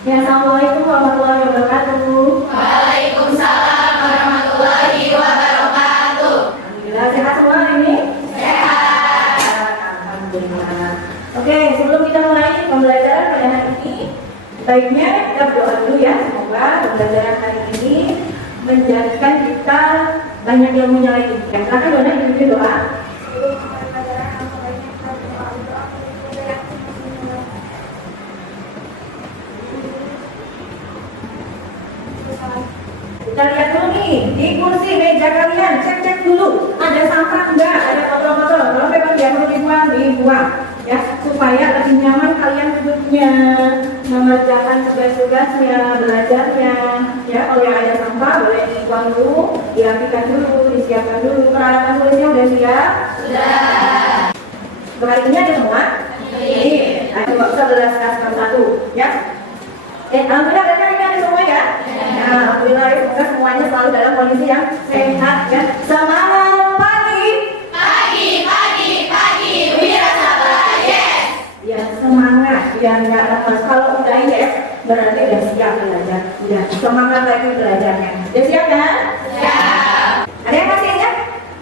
Ya, assalamualaikum warahmatullahi wabarakatuh. Waalaikumsalam warahmatullahi wabarakatuh. Alhamdulillah sehat semua hari ini? Sehat. Alhamdulillah. Oke, sebelum kita mulai pembelajaran pada hari ini, baiknya kita berdoa dulu ya. Semoga pembelajaran hari ini menjadikan kita banyak ilmunya lagi. Yang silakan Dona ikuti doa. Kita lihat dulu nih di kursi meja kalian, cek dulu ada sampah enggak, ada botol-botol. Kalau memang dia perlu dibuang, ya supaya lebih nyaman kalian duduknya, mengerjakan tugas-tugasnya, belajarnya. Ya kalau yang ada sampah boleh dibuang dulu, dirapikan dulu, disiapkan dulu. Peralatan tulisnya udah siap? Sudah. Hari ini ada semua? Iya. Nah, coba usah belaskan satu, ya. Alhamdulillah ini ada semua ya. Nah, alhamdulillah semoga semuanya selalu dalam kondisi yang sehat ya. Semangat pagi. Pagi, wira sabar, yes. Ya semangat biar nggak lepas. Kalau udah yes berarti udah siap belajar. Udah semangat lagi belajarnya. Udah siap kan? Siap. Ada yang masih ingat?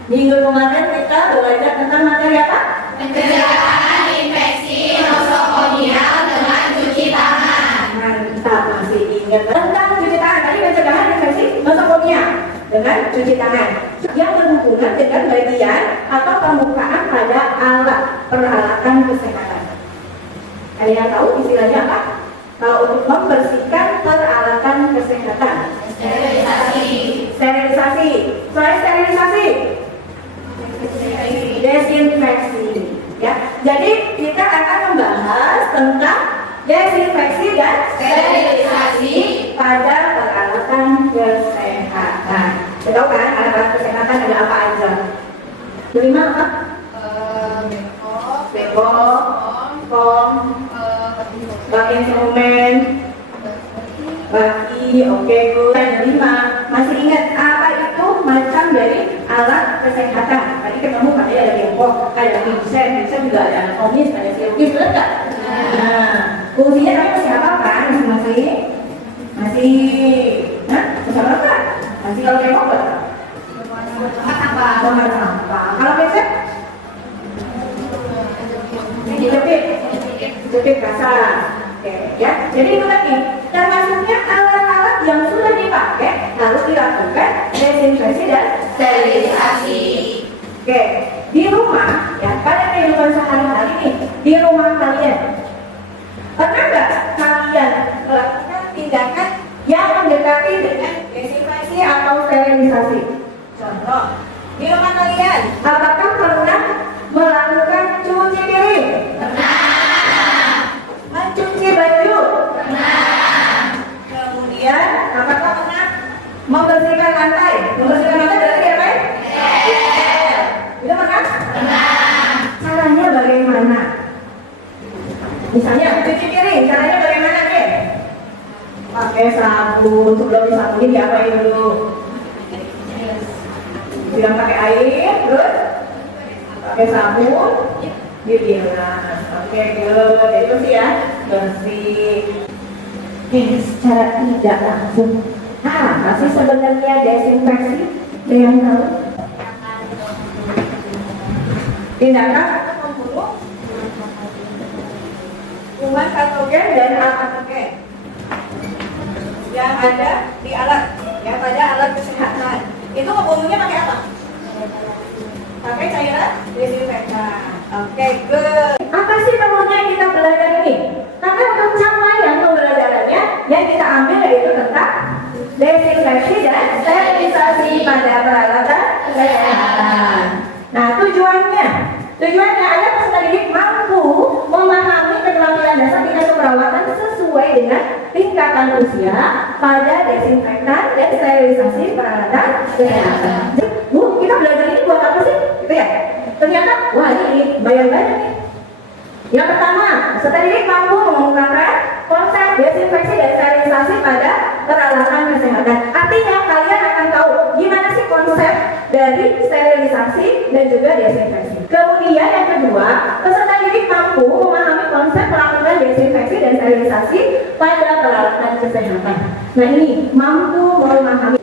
Minggu kemarin kita belajar tentang materi apa? Pencegahan infeksi nosokomial dengan cuci tangan. Mantap, masih ingat tentang cuci tangan. Tadi pencegahan infeksi nosokomial dengan cuci tangan yang berhubungan dengan bagian atau permukaan pada alat peralatan kesehatan. Kalian tahu istilahnya apa? Kalau untuk membersihkan peralatan kesehatan, sterilisasi. Selain sterilisasi, desinfeksi. Ya, jadi kita akan membahas tentang desinfeksi dan Sterilisasi pada peralatan kesehatan. Tahu kan alat-alat kesehatan ada apa aja? Kelima apa? Bepom, pom, bak instrumen, baki, oke, good. Dan 5, masih ingat apa itu macam dari alat kesehatan? Tadi ketemu kan ada bepom, ada vincent juga ada anatomis, ada silogis, benar nggak? Nah, fungsinya tapi masih apa kan? Masih, nah, masih apa kan? Masih kalau bepom berapa? Buang sampah. Kalau vincent? Dijepit kasar. Oke, ya. Jadi itu tadi termasuknya alat-alat yang sudah dipakai harus dilakukan desinfeksi dan sterilisasi. Oke, di rumah ya pada kehidupan sehari-hari nih di rumah kalian pernah nggak kalian melakukan tindakan yang mendekati dengan desinfeksi atau sterilisasi? Contoh, di rumah kalian apakah pernah melakukan cuci piring? Mencuci baju? Kemudian apakah pernah membersihkan lantai? Membersihkan lantai berarti apa ya? Itu pernah? Caranya bagaimana? Misalnya cuci piring, caranya bagaimana deh? Pakai sabun, sebelum disabunin diapain dulu? Siram pakai air, terus pakai sabun, dibilas. Oke, good. Itu sih ya, bersih. Secara tidak langsung. Apa sih sebenarnya desinfeksi? Ada yang tahu? Tindakan untuk membunuh kuman patogen dan apatogen yang ada di alat, ya pada alat kesehatan. Itu membunuhnya pakai apa? Pakai cairan desinfektan. Oke, good. Apa sih perlunya yang kita belajar ini? Karena untuk capaian pembelajarannya yang kita ambil yaitu tentang desinfeksi dan sterilisasi pada peralatan kesehatan. Nah, tujuannya agar peserta didik mampu memahami keterampilan dasar dinas keperawatan sesuai dengan tingkatan usia pada desinfektan dan sterilisasi peralatan kesehatan. Bu, kita belajar ini buat apa sih? Gitu ya. Ternyata, wah ini banyak nih. Yang pertama, peserta didik mampu mengungkapkan konsep desinfeksi dan sterilisasi pada peralatan kesehatan. Artinya kalian akan tahu gimana sih konsep dari sterilisasi dan juga desinfeksi. Kemudian yang kedua, peserta didik mampu memahami konsep melakukan desinfeksi dan sterilisasi pada peralatan kesehatan. Nah ini mampu memahami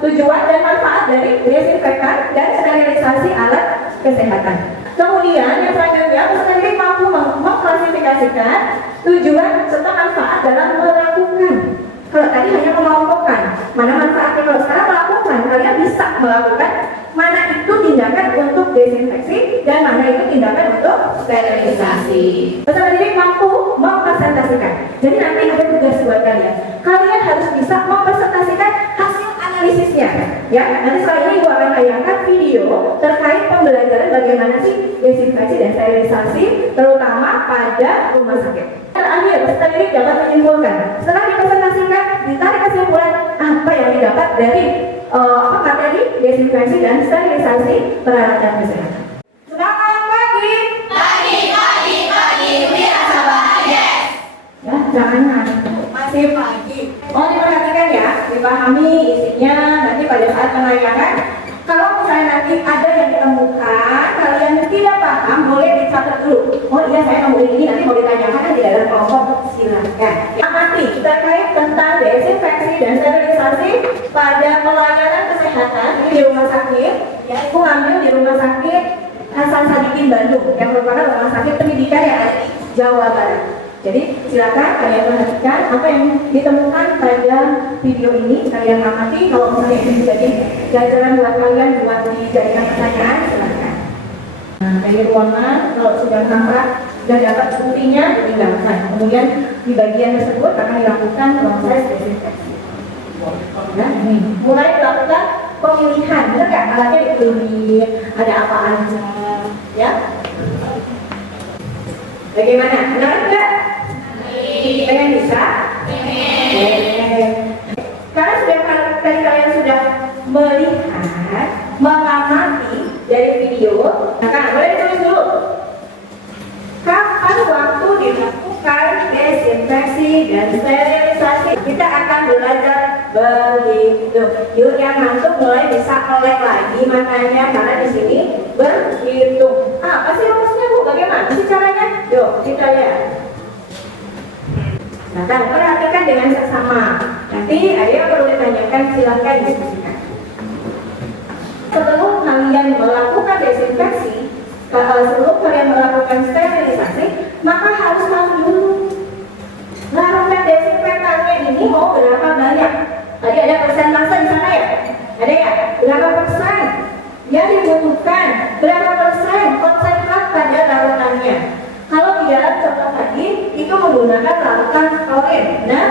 tujuan dan manfaat dari desinfektan dan sterilisasi alat kesehatan. Kemudian yang selanjutnya peserta didik mampu mengklasifikasikan tujuan serta manfaat dalam melakukan. Kalau tadi hanya mengelompokkan, mana manfaatnya, kalau sekarang melakukan, kalian bisa melakukan mana itu tindakan untuk desinfeksi dan mana itu tindakan untuk sterilisasi. Peserta didik mampu mempresentasikan. Jadi nanti ada tugas buat kalian. Kalian harus bisa mempresentasikan hasil analisisnya. Ya, nanti setelah ini Ibu akan tayangkan video terkait pembelajaran bagaimana sih desinfeksi dan sterilisasi, terutama pada rumah sakit. Terakhir, peserta didik dapat menyimpulkan. Setelah dipresentasikan, ditarik kesimpulan apa yang didapat dari materi desinfeksi dan sterilisasi peralatan kesehatan. Semangat pagi. Pagi, wirasawan, yes. Ya, jangan masih pagi. Oh, diperhatikan ya, dipahami isinya nanti pada saat penayangan. Kalau misalnya nanti ada yang ditemukan, kalian tidak paham, boleh dicatat dulu. Oh iya, saya nemu ini, nanti mau ditanyakan di dalam kelompok, silakan. Amati terkait tentang desinfeksi dan sterilisasi pada pelayanan kesehatan ini di rumah sakit. Ya, aku ambil di rumah sakit Hasan Sadikin Bandung, yang merupakan rumah sakit pendidikan yang ada di Jawa Barat. Jadi silakan kalian perhatikan apa yang ditemukan pada video ini, kalian amati. Kalau misalnya ini menjadi pelajaran buat kalian buat dijadikan pertanyaan, silakan. Nah, dari ruangan kalau sudah tampak dan dapat buktinya tinggalkan. Kemudian di bagian tersebut akan dilakukan proses desinfeksi. Nah, ini mulai melakukan pemilihan, benar nggak? Alatnya dipilih, ada apa aja, ya? Bagaimana? Benar nggak? Pengen bisa? Karena sudah tadi kalian sudah melihat, mengamati dari video, nah boleh ditulis dulu. Kapan waktu dilakukan desinfeksi dan sterilisasi? Kita akan belajar berhitung. Yuk yang masuk mulai bisa melek lagi matanya karena di sini berhitung. Apa sih rumusnya Bu? Bagaimana sih caranya? Yuk kita lihat. Nah, perhatikan dengan seksama. Nanti ada yang perlu ditanyakan, silakan diskusikan. Sebelum kalian melakukan desinfeksi, sebelum kalian melakukan sterilisasi, maka harus tahu dulu larutan desinfektannya ini mau berapa banyak. Tadi ada persentase di sana ya? Ada ya? Berapa persen yang dibutuhkan? Berapa persen konsentrat pada larutannya? Kalau di dalam contoh tadi itu menggunakan larutan klorin, nah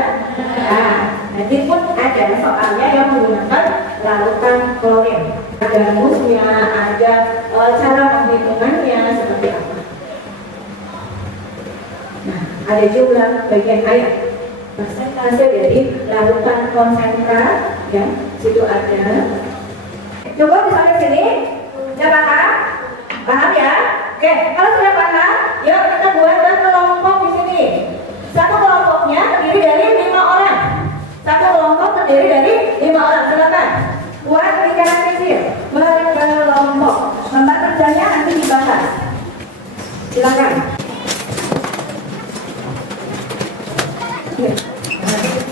nanti pun ada soalnya yang menggunakan larutan klorin. Ada rumusnya, ada cara penghitungannya seperti apa. Nah, ada jumlah bagian air, persentase dari larutan konsentrat, ya, situ ada. Coba sampai sini, sudah paham? Paham ya? Oke, kalau sudah paham, yuk kita buat kelompok di sini. Satu kelompoknya terdiri dari 5 orang. Satu kelompok terdiri dari 5 orang. Silakan buat bicara kecil berkelompok. Tempat kerjanya nanti dibahas. Silakan.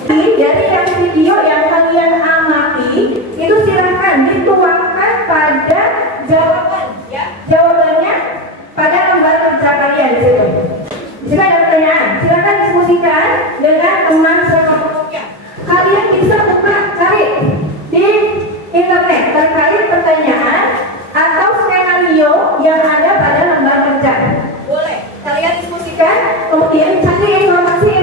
Dari yang video yang kalian amati itu silakan dituangkan pada jawaban. Ya, jawabannya pada lembar kerja kalian di situ. Jika ada pertanyaan, silakan diskusikan dengan teman sekelompoknya. Kalian bisa buka cari di internet terkait pertanyaan atau skenario yang ada pada lembar kerja. Boleh kalian diskusikan, kemudian cari informasi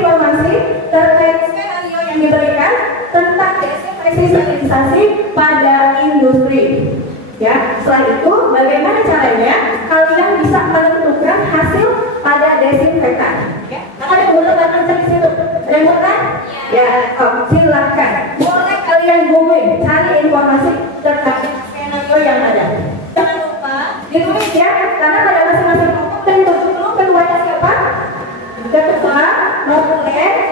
terkait skenario yang diberikan tentang desinfeksi sterilisasi pada industri. Ya, setelah itu bagaimana caranya kalian bisa menentukan hasil pada desinfektan? Ya, ada kemudian akan cari situ. Remote kan? Ya, silakan. Boleh kalian googling, cari informasi terkait skenario yang ada. Jangan lupa ditulis ya, karena pada masing-masing kelompok tentu dulu ketuanya siapa? Ketua,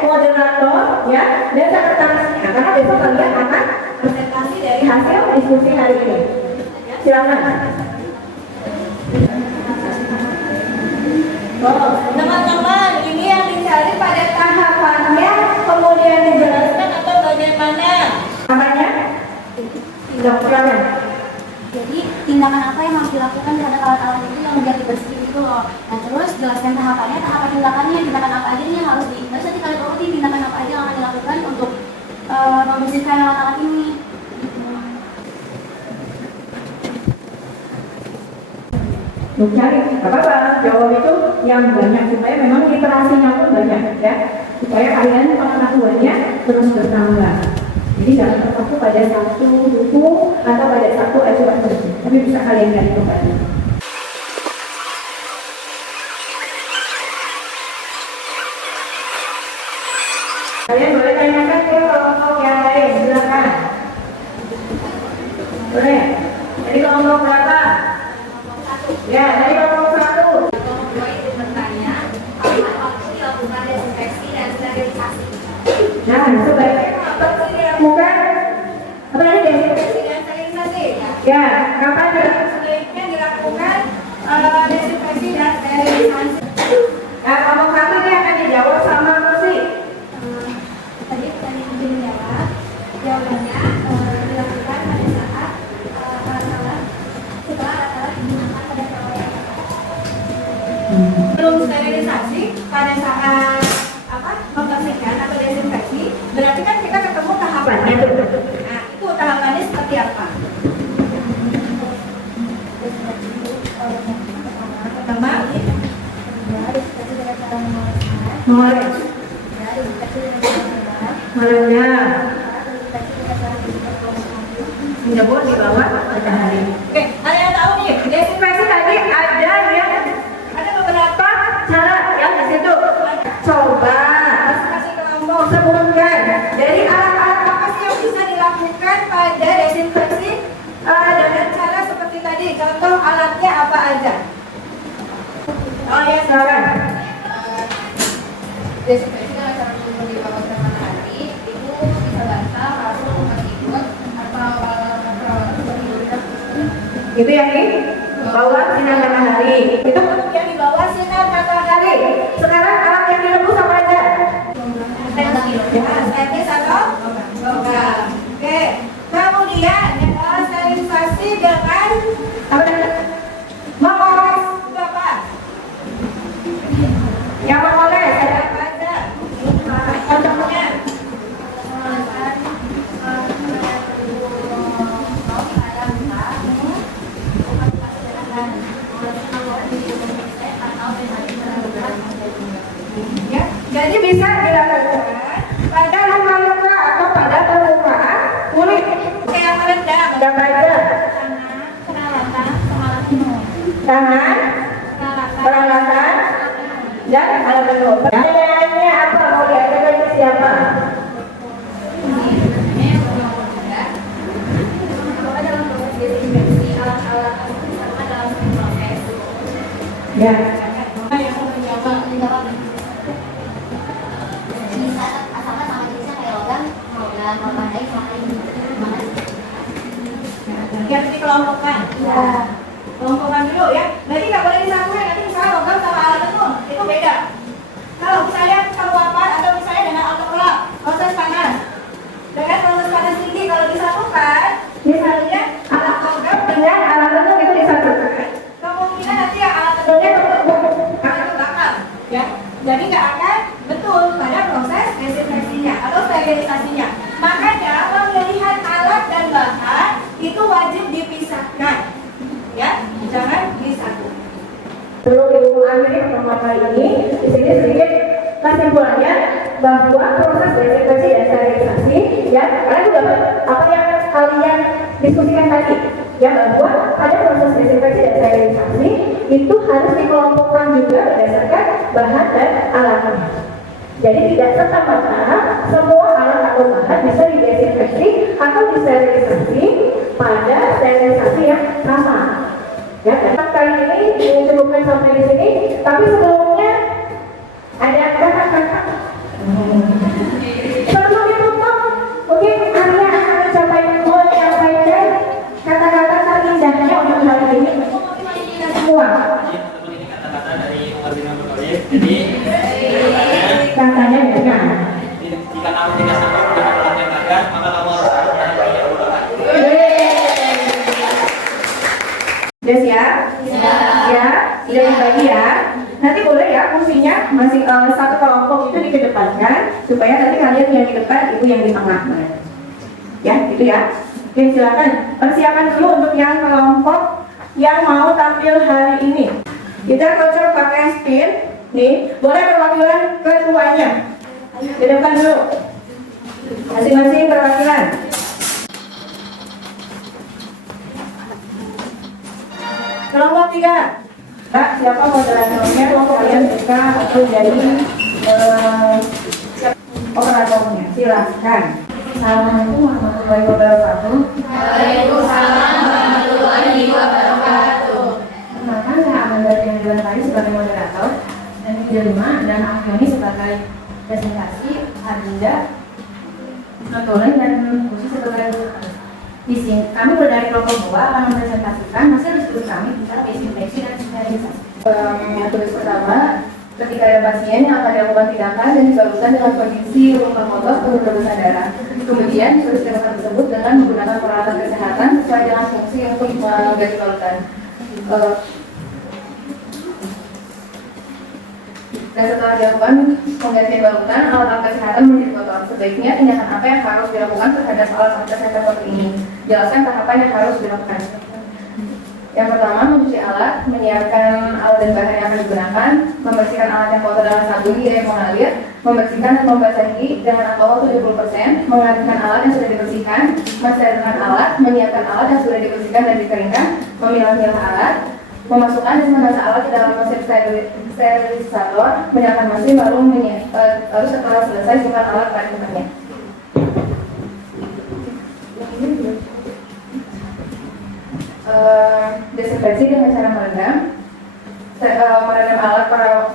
moderator, ya, dan sekretarisnya. Karena besok kalian akan presentasi dari hasil diskusi hari ini. Silakan. Teman-teman ada tahapannya, kemudian dijelaskan atau bagaimana? Namanya? Dokteran. Jadi tindakan apa yang harus dilakukan terhadap alat-alat itu yang menjadi bersih itu loh. Nah terus jelaskan tahapannya, tahapan tindakannya, tindakan apa aja yang harus bisa kita tahu tindakan apa aja yang akan dilakukan untuk membersihkan alat-alat ini. Cari apa-apa, jawab itu yang banyak supaya memang literasinya pun banyak ya, supaya kalian pengetahuannya terus bertambah. Jadi jangan terpaku pada satu buku atau pada satu acuan saja, tapi bisa kalian gali kembali. Kalian boleh tanyakan ke kelompok yang lain, silakan. Boleh. Jadi kelompok berapa? Ya, dari kelompok 1. Kelompok 2 itu bertanya, kapan waktu dilakukan desinfeksi dan sterilisasi? Nah, sebaiknya kapan sih dilakukan? Apa tadi desinfeksi dan sterilisasi? Ya, kapan sebaiknya dilakukan desinfeksi dan sterilisasi? Nah, kelompok 1 ini akan dijawab sama Mercy. Tadi pertanyaan yang dijawab, jawabannya dilakukan pada saat alat-alat setelah alat-alat digunakan pada perawatan. Belum sterilisasi pada saat membersihkan atau desinfeksi, berarti kan kita ketemu tahapannya tuh. Nah, itu tahapannya seperti apa? Pertama, mengoles. Mulanya menyebut di bawah matahari. Oke, ada yang tahu nih, desinfeksi tadi ada beberapa cara yang di situ. Coba masing-masing kelompok sebutkan dari alat-alat apa sih yang bisa dilakukan pada desinfeksi dengan cara seperti tadi. Contoh alatnya apa aja? Oh ya, silakan. Desinfeksi dengan cara menunggu di bawah sinar matahari itu bisa basah, langsung tempat tidur atau perawatan seperti urinan. Itu yang di bawah sinar matahari. Itu yang di bawah sinar matahari. Sekarang alat yang direbus apa aja? Statis atau logam. Oke. Kemudian sterilisasi dengan apa namanya? Mengoles juga apa? Yang mengoles ada apa aja? Contohnya. Ya, jadi bisa dilakukan pada luka-luka atau pada permukaan kulit yang meredam. Ada apa aja? Tangan, peralatan, dan alat minum. Pertanyaannya apa? Mau diajarkan ke siapa? Ya. Yang dikelompokkan. Ya. Kelompokkan dulu ya. Berarti nggak boleh disamakan. Nanti misalnya logam sama alat tenun itu beda. Kalau misalnya penguapan atau misalnya dengan autoklaf, proses panas. Dengan proses panas tinggi kalau disatukan, misalnya alat logam dengan alat tenun itu disatukan. Kemungkinan nanti yang alat tenunnya akan terbakar, ya. Jadi nggak akan betul pada proses desinfeksinya atau sterilisasinya. Makanya pemilihan alat dan bahan itu wajib dipisahkan, ya, jangan disatukan. Perlu ilmu akhiri pertemuan kali ini, di sini sedikit kesimpulannya bahwa proses desinfeksi dan sterilisasi, ya, kalian juga apa yang kalian diskusikan tadi, ya, bahwa pada proses desinfeksi dan sterilisasi itu harus dikelompokkan juga berdasarkan bahan dan alatnya. Jadi tidak serta-merta semua alat atau bahan bisa didesinfeksi atau disterilisasi pada sterilisasi yang sama. Ya, dan kali ini dicukupkan sampai di sini. Tapi sebelumnya ada kata-kata. Sebelum ditutup, mungkin Arya akan menyampaikan kata-kata terindahnya untuk hari ini. Kita semua. Ini kata-kata dari Umar bin Abdul Aziz. Jadi katanya supaya nanti kalian yang di depan, ibu yang di tengah. Ya, gitu ya. Oke, silakan persiapan dulu untuk yang kelompok yang mau tampil hari ini. Kita cover pakai spin. Nih, boleh perwakilan ketuanya. Di depan dulu. Masing-masing perwakilan. Kelompok 3. Kak, siapa moderatornya? Kalian bisa atau jadi operatornya. Silahkan. Assalamualaikum warahmatullahi wabarakatuh. Waalaikumsalam warahmatullahi wabarakatuh. Perkenalkan, saya Amanda yang Tari sebagai moderator dan Jelma dan Akhoni sebagai presentasi, Adinda, Notolen dan Kusi sebagai bising. Kami dari kelompok 2 akan mempresentasikan hasil diskusi kami tentang basic infeksi dan sterilisasi. Yang tulis pertama, ketika ada pasien yang akan dilakukan tindakan dan dibarukan dengan kondisi luka kotor atau berdarah darah. Kemudian ditulis tindakan tersebut dengan menggunakan peralatan kesehatan sesuai dengan fungsi untuk mengganti balutan. Dan setelah dilakukan penggantian balutan, alat-alat kesehatan menjadi kotor. Sebaiknya tindakan apa yang harus dilakukan terhadap alat-alat kesehatan kotor ini? Jelaskan tahapan yang harus dilakukan. Yang pertama, mencuci alat, menyiapkan alat dan bahan yang akan digunakan, membersihkan alat yang kotor dengan sabun di air mengalir, membersihkan dan membasahi dengan alkohol 70%, mengalirkan alat yang sudah dibersihkan, mensterilkan alat, menyiapkan alat yang sudah dibersihkan dan dikeringkan, memilah-milah alat, memasukkan dan menata alat ke dalam mesin sterilisator, menyalakan mesin, lalu setelah selesai simpan alat pada tempatnya. Desinfeksi dengan cara merendam alat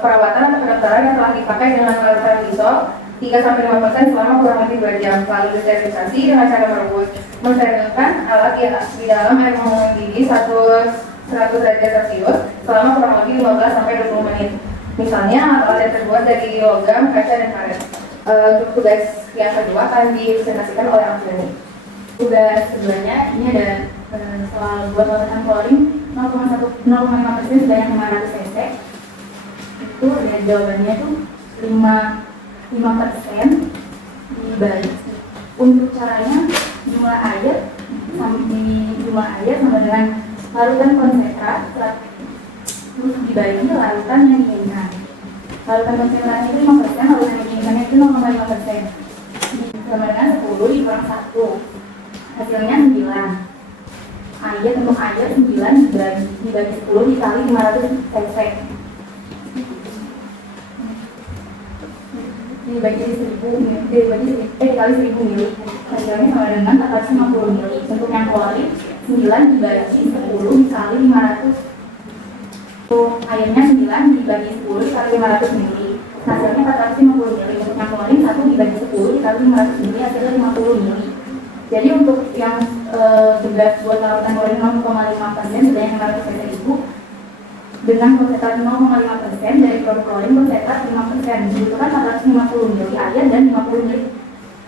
perawatan atau kedokteran yang telah dipakai dengan larutan isol 3-5% selama kurang lebih 2 jam. Lalu desterilisasi dengan cara merebus. Mensterilkan alat di dalam air mendidih 100 derajat Celcius selama kurang lebih 15-20 menit. Misalnya alat yang terbuat dari logam, kaca, dan karet. Tugas yang kedua akan dipresentasikan oleh Akhoni. Tugas keduanya ini ada soal buat larutan klorin 0,5% sebanyak 500 cc. Itu ya, jawabannya tuh 5% dibagi. Untuk caranya jumlah air sama dengan larutan konsentrat terus dibagi larutan yang diinginkan. Larutan konsentratnya itu 5%, larutan yang diinginkannya itu 0,5%. Sama dengan 10 dikurang 1. Hasilnya 9. Untuk air 9 dibagi 10 dikali 500 cc. Dikali 1000 mili. Hasilnya sama dengan 450 mili. Untuk yang klorin 9 dibagi 10 dikali 500. Airnya 9 dibagi 10 dikali 500 mili. Hasilnya 450 mili. Untuk yang klorin 1 dibagi 10 dikali 500 mili, hasilnya 50 mili. Jadi untuk yang tugas buat larutan klorin 0,5% sebanyak 500 cc itu dengan konsentrat 0,5% dari klorin konsentrat 5%, dibutuhkan 450 mili air dan 50 mili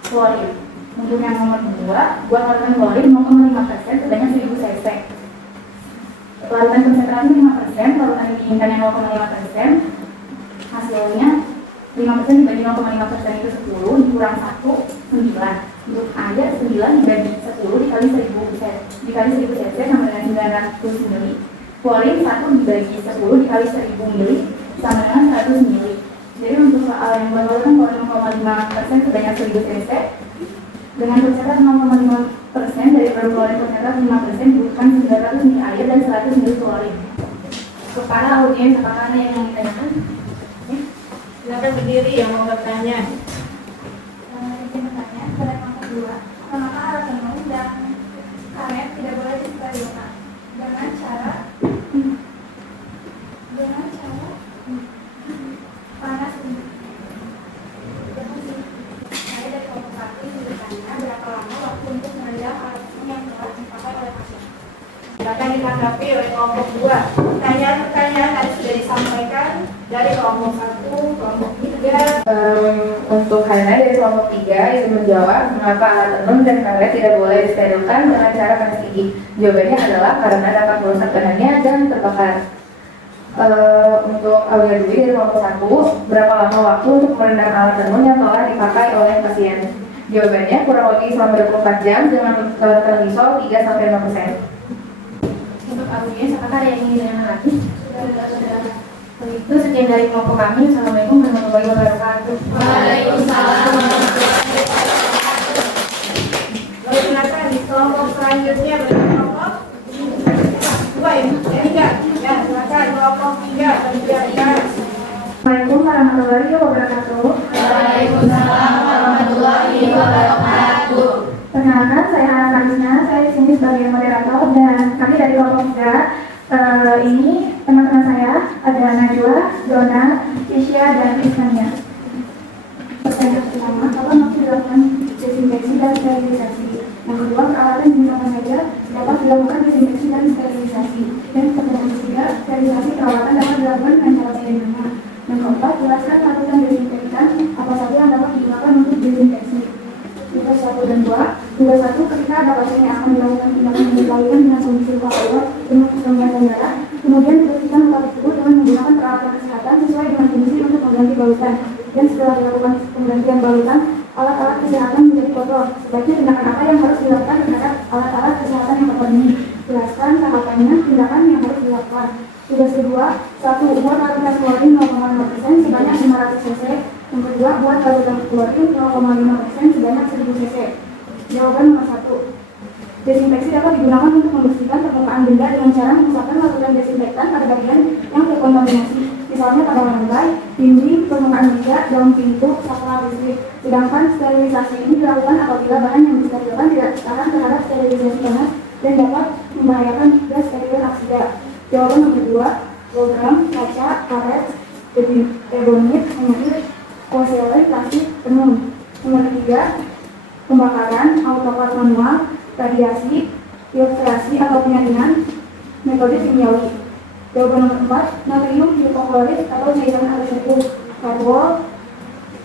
klorin. Untuk yang nomor 2, buat larutan klorin 0,5% sebanyak 1000 cc. Larutan konsentrat 5%, larutan yang diinginkan yang 0,5%, hasilnya 5% dibagi 0,5% itu 10, dikurang 1, 9. Untuk air 9 dibagi 10 dikali 1000 cc sama dengan 900 mili. Klorin 1 dibagi 10 dikali 1000 mili sama dengan 100 mili. Jadi untuk soal yang berlalutan klorin 0,5% sebanyak 1000 cc dengan konsentrat 0,5% dari klorin konsentrat 5% dibutuhkan 900 mili air dan 100 mili klorin. Untuk para audiens, apakah ada yang ditanyakan? Silakan berdiri yang mau bertanya. Kenapa alat tenun dan karet tidak boleh disterilkan dengan cara panas ini? Saya dari kelompok 1 ingin bertanya berapa lama waktu untuk merendam alat tenun yang telah dipakai oleh pasien. Akan ditanggapi oleh kelompok 2. Pertanyaan-pertanyaan tadi sudah disampaikan dari kelompok 1, kelompok 3. Untuk highlight dari kelompok 3 itu menjawab mengapa alat tenun dan karet tidak boleh disterilkan dengan cara panas gigi. Jawabannya adalah karena dapat merusak bahannya dan terbakar. Untuk aliran diri dari kelompok 1, berapa lama waktu untuk merendam alat tenun yang telah dipakai oleh pasien? Jawabannya kurang lebih selama 24 jam dengan tekanan isol 3-5%. Untuk audiens, apakah ada yang ingin ditanyakan lagi? Sudah. Begitu sekian dari kelompok kami. Assalamualaikum warahmatullahi wabarakatuh. Waalaikumsalam. Lalu silakan di kelompok selanjutnya berkelompok 2 ya, 3. Ya, silakan kelompok 3 bersiap. Assalamualaikum warahmatullahi wabarakatuh. Waalaikumsalam warahmatullahi wabarakatuh. Perkenalkan, saya Hana Karisna. Saya di sini sebagai moderator dan kami dari kelompok 3. Ini teman-teman saya ada Najwa, Dona, Isya, dan Ismania. Pertanyaan pertama, apa maksud dilakukan desinfeksi dan sterilisasi? Yang kedua, peralatan menggunakan meja dapat dilakukan desinfeksi dan sterilisasi. Dan pertanyaan ketiga, sterilisasi peralatan dapat dilakukan dengan cara bagaimana? Yang keempat, jelaskan lakukan desinfektan apa saja yang dapat digunakan untuk desinfeksi. Tugas 1 dan 2. Tugas 1, ketika ada pasien yang akan melakukan tindakan pengendalian dengan kondisi luka keluar dengan kesenjangan darah, kemudian dibersihkan luka tersebut dengan menggunakan peralatan kesehatan sesuai dengan kondisi untuk mengganti balutan. Dan setelah dilakukan penggantian balutan, alat-alat kesehatan menjadi kotor. Sebaiknya tindakan apa yang harus dilakukan terhadap alat-alat kesehatan yang kotor ini? Jelaskan tahapannya, tindakan yang harus dilakukan. Tugas kedua, 1. Buat larutan klorin 0,5% sebanyak 500 cc. Yang kedua, buat larutan klorin 0,5% sebanyak 1000 cc. Jawaban nomor 1. Desinfeksi dapat digunakan untuk membersihkan permukaan benda dengan cara memusatkan larutan desinfektan pada bagian yang terkontaminasi, misalnya pada lantai, dinding, permukaan meja, daun pintu, saluran listrik. Sedangkan sterilisasi ini dilakukan apabila bahan yang disterilkan tidak tahan terhadap sterilisasi panas dan dapat membahayakan gas steril oksida. Jawaban nomor 2, logam, kaca, karet, ebonit, mengenai porselen, plastik, tenun. Nomor 3, pembakaran, autoklaf manual, radiasi, filtrasi atau penyaringan, metode kimiawi. Jawaban nomor 4, natrium hipoklorit atau cairan aerosol, karbol,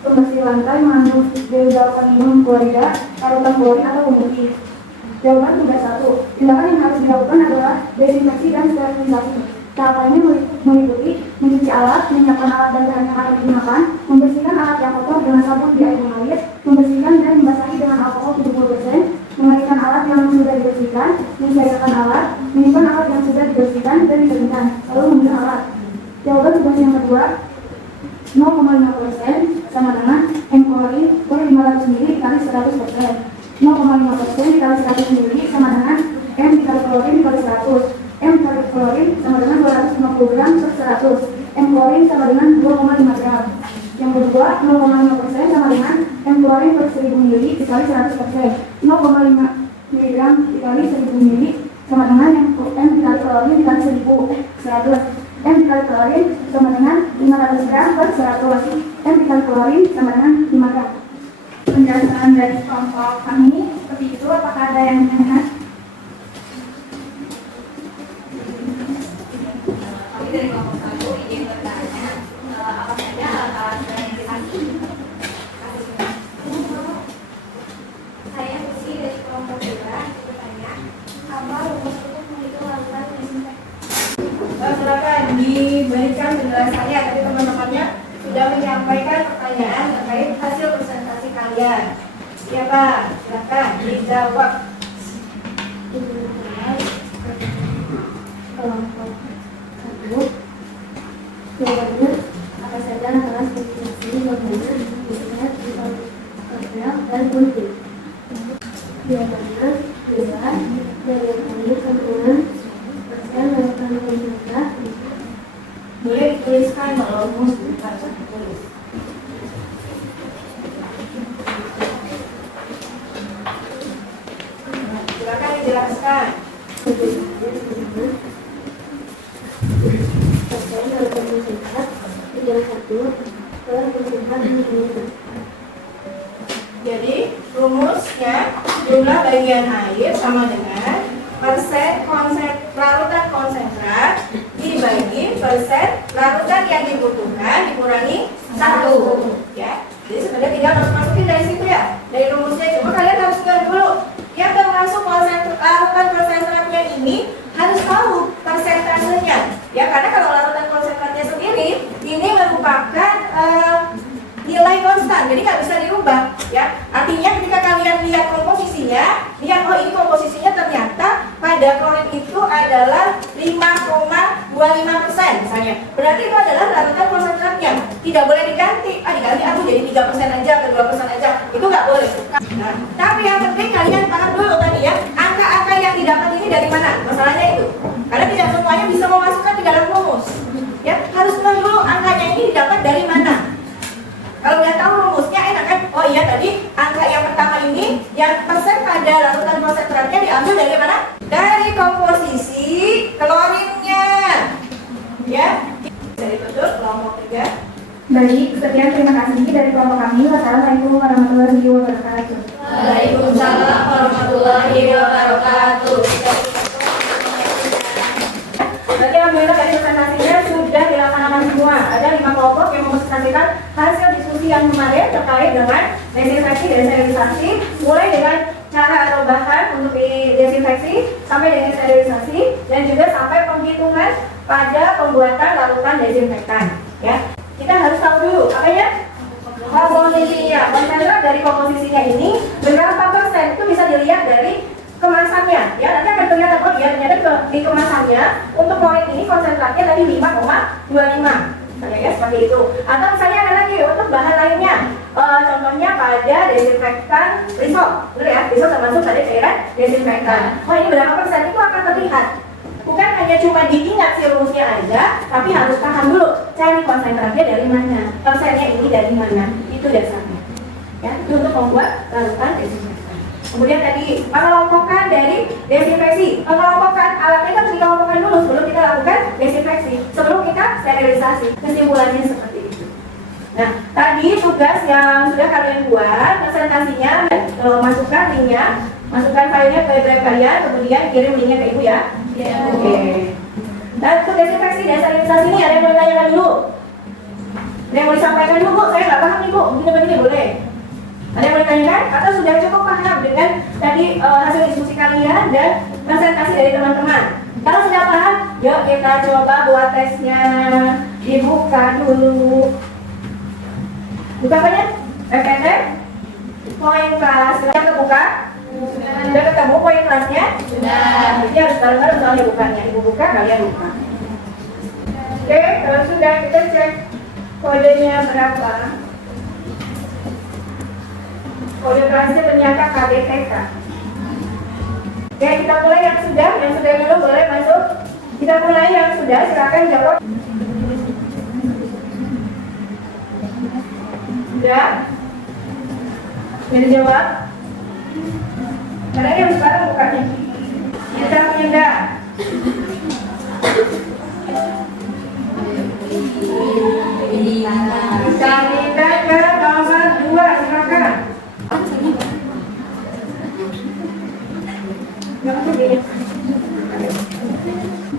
pembersih lantai mengandung benzalkonium klorida, larutan klorin atau pemutih. Jawaban tugas 1, tindakan yang harus dilakukan adalah desinfeksi dan sterilisasi. Tahapannya meliputi mencuci alat, menyiapkan alat dan bahan yang akan digunakan, membersihkan alat yang kotor dengan sabun di air mengalir, membersihkan dan membasahi dengan alkohol 70%, mengalirkan alat yang sudah dibersihkan, mencairkan alat, menyimpan alat yang sudah dibersihkan dan dikeringkan, lalu mengunduh alat. Jawaban tugas yang kedua, 0,5% sama dengan M klorin per 500 ml dikali 100%. 0,5% dikali 100 ml sama dengan M dikali klorin dikali 100. M dikali klorin sama dengan 250 gram per 100. M klorin sama dengan 2,5 gram. Yang kedua, 0,5% sama dengan M klorin per 1000 ml dikali 100%. 0,5 mg dikali 1000 ml sama dengan M dikali klorin dikali 100. M dikali klorin sama dengan 500 gram per 100. M dikali klorin sama dengan 5 gram. Penjelasan dari kelompok kami seperti itu. Apakah ada yang ditanyakan? Kami dari kelompok 1 ingin bertanya apa saja alat-alat sterilisasi. Saya Susi dari kelompok 2 bertanya, apa rumus untuk menghitung larutan desinfektan? Silakan diberikan penjelasannya. Tadi teman-temannya sudah menyampaikan pertanyaan terkait hasil presentasi kalian. Ya Pak, silakan dijawab. Kelompok 1, jawabannya apa saja adalah sterilisasi bagaimana dilihat di hotel dan kultur. Jawabannya 2 dari yang tadi kandungan persen lakukan pemerintah. Boleh dituliskan kalau rumus bukan tulis. Silakan dijelaskan. Persen lakukan pemerintah 31 per pemerintah pemerintah. Jadi rumusnya jumlah bagian air sama dengan persen larutan konsentrat dibagi persen larutan yang dibutuhkan dikurangi 1. Ya, jadi sebenarnya tidak harus masukin dari situ ya, dari rumusnya. Cuma kalian harus ingat dulu yang termasuk larutan konsentratnya ini harus tahu persentasenya. Ya, karena kalau larutan konsentrat ya. Artinya ketika kalian lihat komposisinya, lihat oh ini komposisinya ternyata pada klorin itu adalah 5,25% misalnya. Berarti itu adalah larutan konsentratnya. Tidak boleh diganti. Diganti aku jadi 3% aja atau 2% aja. Itu nggak boleh. Nah, tapi yang penting kalian paham dulu tadi ya, angka-angka yang didapat ini dari mana? Masalahnya itu. Karena tidak semuanya bisa memasukkan di dalam rumus. Ya, harus tahu dulu angkanya ini didapat dari mana. Kalau udah tahu rumusnya enak kan? Oh iya tadi angka yang pertama ini yang persen pada larutan konsentratnya diambil dari mana? Dari komposisi klorinnya. Ya. Bisa ditutup kelompok 3. Baik, sekian terima kasih dari kelompok kami. Wassalamualaikum warahmatullahi wabarakatuh. Waalaikumsalam warahmatullahi wabarakatuh. Berarti alhamdulillah dari presentasinya sudah dilaksanakan semua. Ada 5 kelompok yang mempresentasikan hasil diskusi yang kemarin terkait dengan desinfeksi dan sterilisasi, mulai dengan cara atau bahan untuk didesinfeksi sampai dengan sterilisasi dan juga sampai penghitungan pada pembuatan larutan desinfektan. Ya, kita harus tahu dulu apanya komposisinya. Konsentrat dari komposisinya ini berapa persen itu bisa dilihat dari kemasannya, ya nanti akan kelihatan oh ya ternyata di kemasannya untuk klorin ini konsentratnya tadi 5,25 misalnya ya seperti itu. Atau misalnya ada lagi untuk bahan lainnya, contohnya pada desinfektan Lysol, betul ya, Lysol termasuk pada cairan desinfektan. Oh ini berapa persen itu akan terlihat. Bukan hanya cuma diingat si rumusnya aja, tapi harus paham dulu cari konsentratnya dari mana, persennya ini dari mana, itu dasarnya. Ya, itu untuk membuat larutan desinfektan. Kemudian tadi pengelompokan dari desinfeksi. Pengelompokan alatnya harus dikelompokkan dulu sebelum kita lakukan desinfeksi, sebelum kita sterilisasi. Kesimpulannya seperti itu. Nah, tadi tugas yang sudah kalian buat, presentasinya, masukkan linknya, masukkan filenya ke drive kalian, kemudian kirim linknya ke ibu ya. Oke. Nah, untuk desinfeksi dan sterilisasi ini ada yang mau ditanyakan dulu? Ada yang mau disampaikan dulu, Bu? Saya nggak paham nih Bu, begini-begini boleh? Ada yang mau ditanyakan? Atau sudah cukup paham dengan tadi hasil diskusi kalian dan presentasi dari teman-teman? Kalau sudah paham, yuk kita coba buat tesnya. Dibuka dulu. Buka apanya? FND? Poin kelas. Sudah kebuka? Sudah ketemu poin kelasnya? Sudah. Jadi harus bareng-bareng soalnya bukanya. Ibu buka, kalian buka. Oke, kalau sudah kita cek kodenya berapa. Kode kelasnya ternyata KBTK. Oke, kita mulai yang sudah dulu boleh masuk. Kita mulai yang sudah, silakan jawab. Sudah? Sudah dijawab? Karena yang sekarang bukannya. Kita pindah. Kita pindah ke nomor 2, silakan.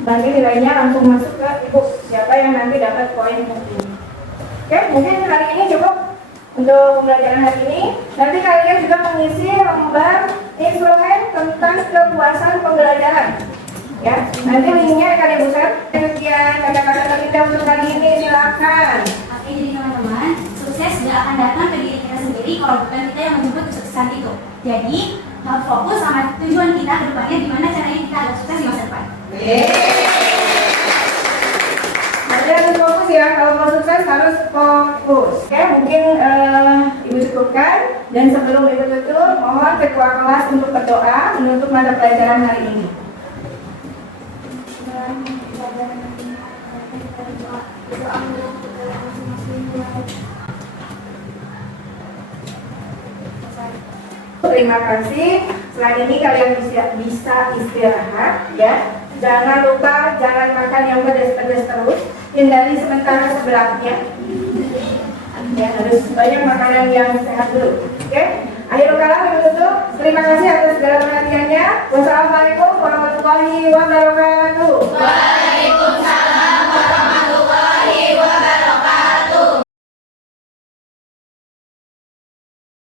Nanti nilainya langsung masuk ke ibu. Siapa yang nanti dapat poin ini? Oke, mungkin hari ini cukup untuk pembelajaran hari ini. Nanti kalian juga mengisi lembar instrumen tentang kepuasan pembelajaran. Ya, nanti linknya akan ibu share. Sekian kata-kata terindah untuk kali ini, silakan. Oke, jadi teman-teman, sukses gak akan datang ke diri kita sendiri kalau bukan kita yang menjemput kesuksesan itu. Jadi, harus fokus sama tujuan kita ke depannya, gimana caranya kita akan sukses di masa depan. Nanti harus fokus ya, kalau mau sukses harus fokus. Oke, mungkin ibu cukupkan. Dan sebelum ibu tutup, mohon ketua kelas untuk berdoa menutup mata pelajaran hari ini. Terima kasih. Setelah ini kalian bisa istirahat ya. Jangan lupa jangan makan yang pedas-pedas terus. Hindari sementara sebelahnya. Ya, harus banyak makanan yang sehat dulu. Oke? Akhirul kalam ibu tutup. Terima kasih atas segala perhatiannya. Wassalamualaikum warahmatullahi wabarakatuh.